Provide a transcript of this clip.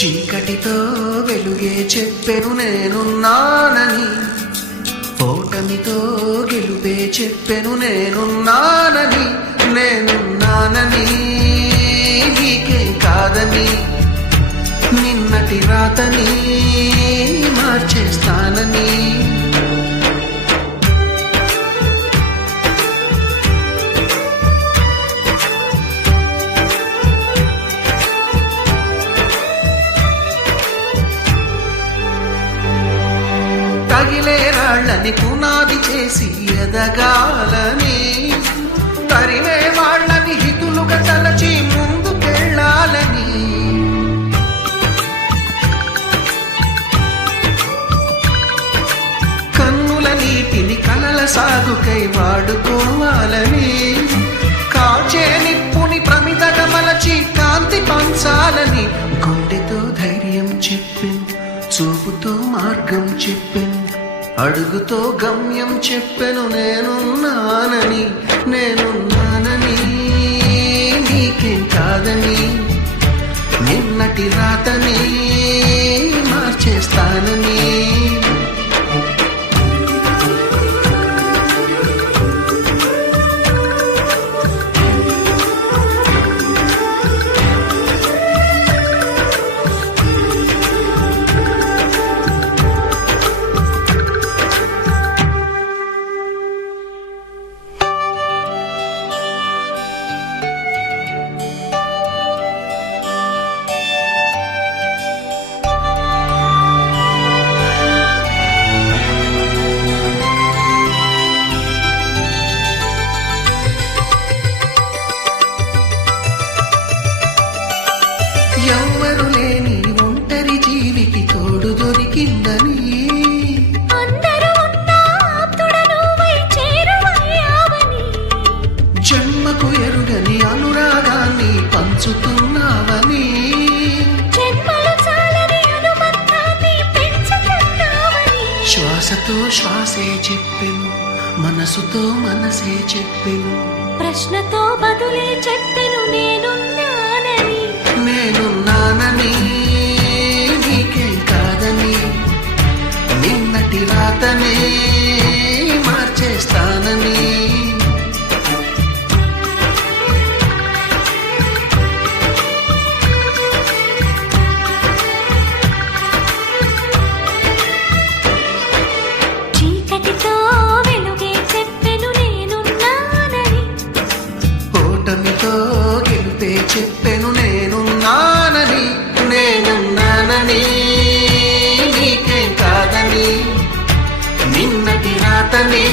చీకటితో వెలుగే చెప్పెను నేనున్నానని, ఓటమితో గెలుపే చెప్పెను నేనున్నానని. నేనున్నానని నీకేం కాదని, నిన్నటి రాతని మార్చేస్తానని. తగిలే రాళ్ళని పునాది చేసి ఎదగాలని, తరిమే వాళ్ళని హితులుగా తలచి ముందుకెళ్ళాలని. కన్నుల నీటిని కలల సాగుకై వాడుకోవాలని, కాచే నిప్పుని ప్రమిదగా మలచి కాంతి పంచాలని. గుండెతో ధైర్యం చెప్పెను, చూపుతో మార్గం చెప్పెను, అడుగుతో గమ్యం చెప్పెను నేనున్నానని. నేనున్నానని నీకేం కాదని, నిన్నటి రాతని మార్చేస్తానని. ఎవ్వరు లేని ఒంటరి జీవికి తోడు దొరికిందని, జన్మకు ఎరుగని అనురాగాన్ని పంచుతున్నావని. శ్వాసతో శ్వాసే చెప్పెను, మనసుతో మనసే చెప్పెను, ప్రశ్నతో బదులే చెప్పెను నేనున్నానని. నేనున్నానని నీకేం కాదని, నిన్నటి రాతనే మార్చేస్తానని. చీకటితో వెలుగే చెప్పెను నేనున్నానని, ఓటమితో గెలుపే చెప్పెను నేనున్నానని. నేనున్నానని నీకేం కాదని, నిన్నటి రాతనే